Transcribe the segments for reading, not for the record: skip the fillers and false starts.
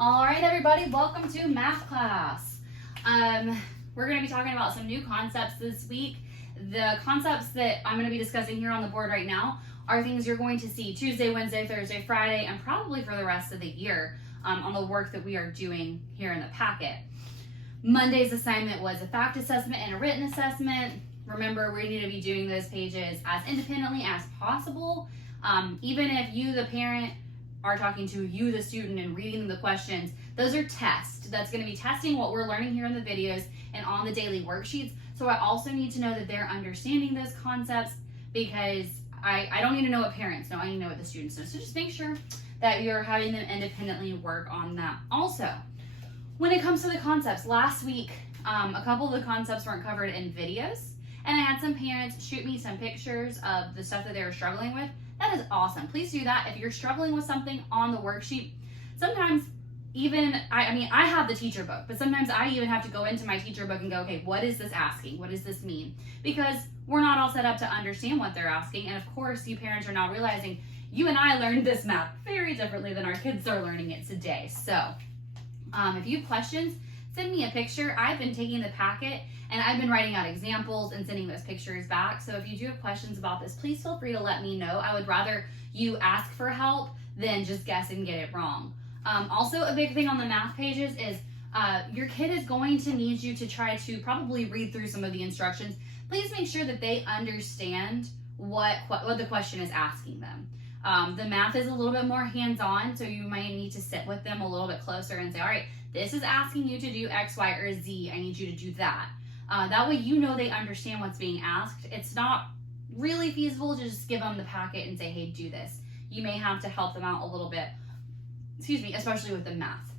All right, everybody, welcome to math class. We're going to be talking about some new concepts this week. The concepts that I'm going to be discussing here on the board right now are things you're going to see Tuesday, Wednesday, Thursday, Friday, and probably for the rest of the year on the work that we are doing here in the packet. Monday's assignment was a fact assessment and a written assessment. Remember, we need to be doing those pages as independently as possible. Even if you, the parent, are talking to you, the student, and reading the questions, those are tests. That's going to be testing what we're learning here in the videos and on the daily worksheets. So I also need to know that they're understanding those concepts, because I don't need to know what parents know, I need to know what the students know. So just make sure that you're having them independently work on that. Also, when it comes to the concepts, last week, a couple of the concepts weren't covered in videos, and I had some parents shoot me some pictures of the stuff that they were struggling with. That is awesome. Please do that. If you're struggling with something on the worksheet, sometimes even, I have the teacher book, but sometimes I even have to go into my teacher book and go, okay, what is this asking? What does this mean? Because we're not all set up to understand what they're asking. And of course, you parents are now realizing you and I learned this math very differently than our kids are learning it today. So if you have questions, send me a picture. I've been taking the packet and I've been writing out examples and sending those pictures back. So if you do have questions about this, please feel free to let me know. I would rather you ask for help than just guess and get it wrong. Also, a big thing on the math pages is your kid is going to need you to try to probably read through some of the instructions. Please make sure that they understand what the question is asking them. The math is a little bit more hands-on, so you might need to sit with them a little bit closer and say, all right, this is asking you to do X, Y, or Z. I need you to do that. That way you know they understand what's being asked. It's not really feasible to just give them the packet and say, hey, do this. You may have to help them out a little bit, especially with the math.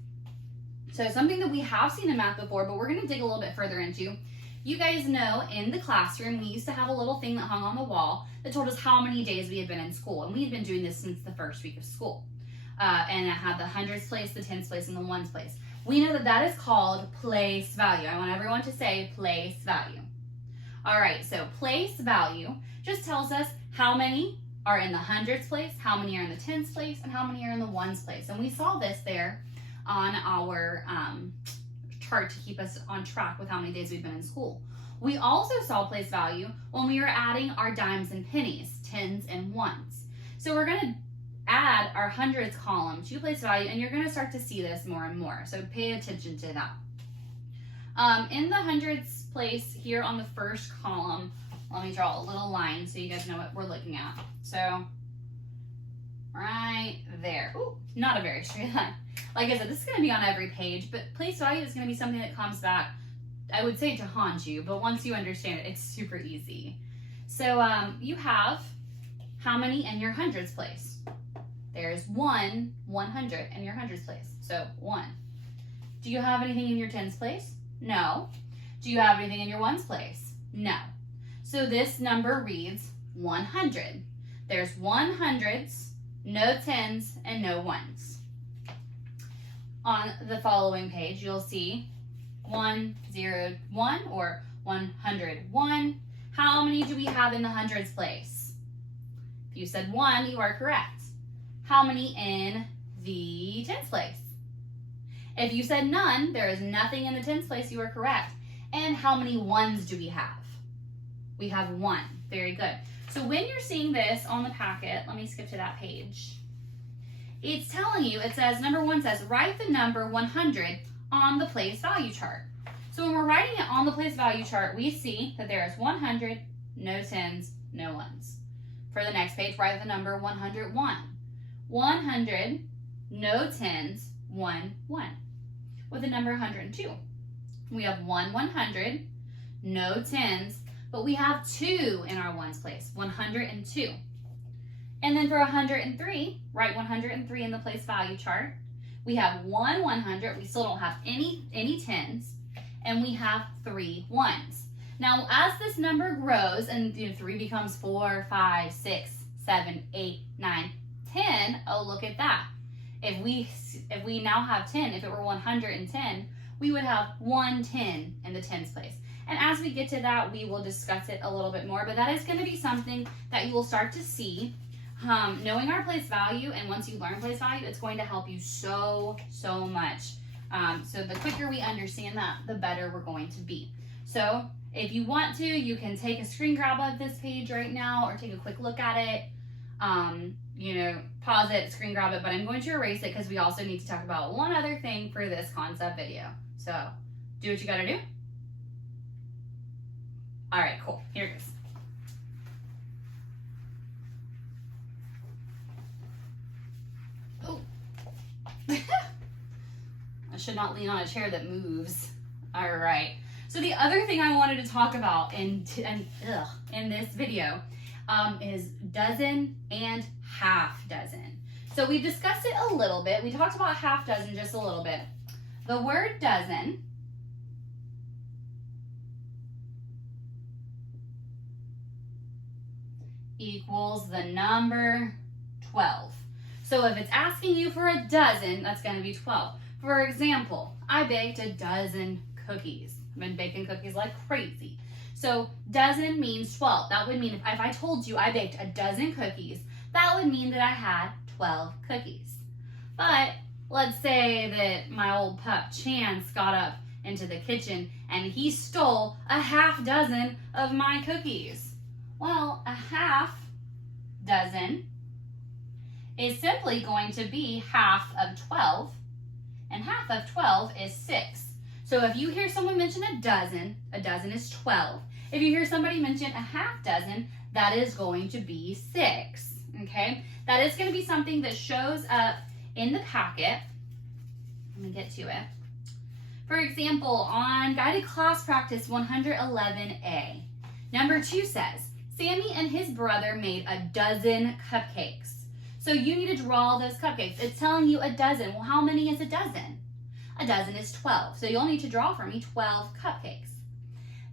So something that we have seen in math before, but we're going to dig a little bit further into. You guys know in the classroom, we used to have a little thing that hung on the wall that told us how many days we had been in school. And we had been doing this since the first week of school. And it had the hundreds place, the tens place, and the ones place. We know that that is called place value. I want everyone to say place value. All right, so place value just tells us how many are in the hundreds place, how many are in the tens place, and how many are in the ones place. And we saw this there on our chart to keep us on track with how many days we've been in school. We also saw place value when we were adding our dimes and pennies, tens and ones. So we're going to add our hundreds column to place value, and you're going to start to see this more and more. So pay attention to that. In the hundreds place here on the first column, let me draw a little line so you guys know what we're looking at. So right there. Ooh, not a very straight line. Like I said, this is going to be on every page, but place value is going to be something that comes back, I would say, to haunt you, but once you understand it, it's super easy. So you have how many in your hundreds place? There's 100 in your hundreds place. So 1. Do you have anything in your tens place? No. Do you have anything in your ones place? No. So this number reads 100. There's 100s, no tens, and no ones. On the following page, you'll see 101 or 101. How many do we have in the hundreds place? If you said 1, you are correct. How many in the tens place? If you said none, there is nothing in the tens place, you are correct. And how many ones do we have? We have 1. Very good. So when you're seeing this on the packet, let me skip to that page. It's telling you, it says, number 1 says, write the number 100 on the place value chart. So when we're writing it on the place value chart, we see that there is 100, no tens, no ones. For the next page, write the number 101. 100, no tens, 1, 1. With the number 102. We have 100, no tens, but we have 2 in our ones place, 102. And then for 103, write 103 in the place value chart. We have 100, we still don't have any tens, and we have 3 ones. Now, as this number grows, and 3 becomes 4, 5, 6, 7, 8, 9, 10, oh, look at that. If we now have 10, if it were 110, we would have 110 in the tens place. And as we get to that, we will discuss it a little bit more, but that is going to be something that you will start to see knowing our place value, and once you learn place value, it's going to help you so much. So the quicker we understand that, the better we're going to be. So if you want to, you can take a screen grab of this page right now or take a quick look at it. Pause it, screen grab it, but I'm going to erase it because we also need to talk about one other thing for this concept video. So do what you gotta do. All right, cool, here it goes. Oh. I should not lean on a chair that moves. All right, so the other thing I wanted to talk about in this video is dozen and half dozen. So we discussed it a little bit. We talked about half dozen just a little bit. The word dozen equals the number 12. So if it's asking you for a dozen, that's going to be 12. For example, I baked a dozen cookies. I've been baking cookies like crazy. So dozen means 12. That would mean if I told you I baked a dozen cookies, that would mean that I had 12 cookies. But let's say that my old pup Chance got up into the kitchen and he stole a half dozen of my cookies. Well, a half dozen is simply going to be half of 12, and half of 12 is 6. So if you hear someone mention a dozen is 12. If you hear somebody mention a half dozen, that is going to be 6, okay? That is going to be something that shows up in the packet. Let me get to it. For example, on Guided Class Practice 111A, number 2 says, Sammy and his brother made a dozen cupcakes. So you need to draw those cupcakes. It's telling you a dozen. Well, how many is a dozen? A dozen is 12. So you'll need to draw for me 12 cupcakes.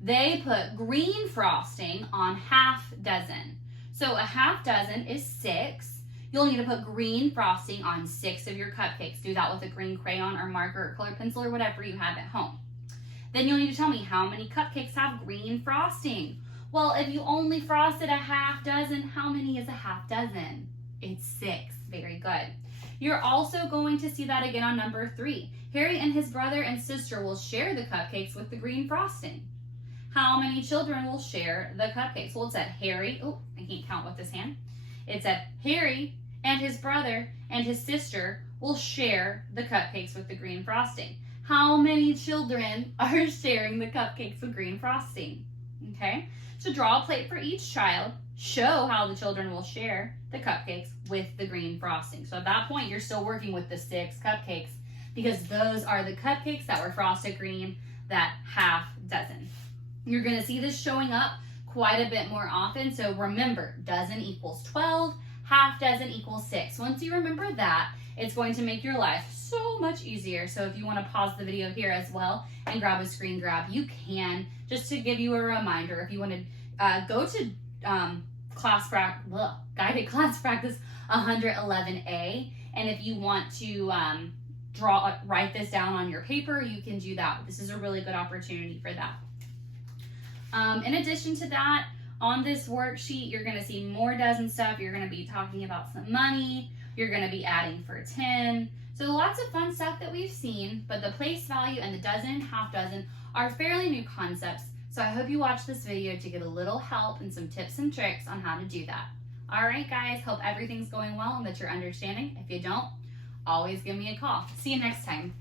They put green frosting on half dozen. So a half dozen is 6. You'll need to put green frosting on 6 of your cupcakes. Do that with a green crayon or marker or colored pencil or whatever you have at home. Then you'll need to tell me how many cupcakes have green frosting. Well, if you only frosted a half dozen, how many is a half dozen? It's 6. Very good. You're also going to see that again on number 3. Harry and his brother and sister will share the cupcakes with the green frosting. How many children will share the cupcakes? Well, it said Harry. Oh, I can't count with this hand. It said Harry and his brother and his sister will share the cupcakes with the green frosting. How many children are sharing the cupcakes with green frosting? Okay, so draw a plate for each child. Show how the children will share the cupcakes with the green frosting. So at that point, you're still working with the 6 cupcakes because those are the cupcakes that were frosted green, that half dozen. You're going to see this showing up quite a bit more often. So remember, dozen equals 12, half dozen equals 6. Once you remember that, it's going to make your life so much easier. So if you want to pause the video here as well and grab a screen grab, you can, just to give you a reminder. If you want to go to Guided Class Practice 111A, and if you want to write this down on your paper, you can do that. This is a really good opportunity for that. In addition to that, on this worksheet, you're going to see more dozen stuff. You're going to be talking about some money. You're going to be adding for 10. So lots of fun stuff that we've seen, but the place value and the dozen, half dozen are fairly new concepts. So I hope you watch this video to get a little help and some tips and tricks on how to do that. All right, guys, hope everything's going well and that you're understanding. If you don't, always give me a call. See you next time.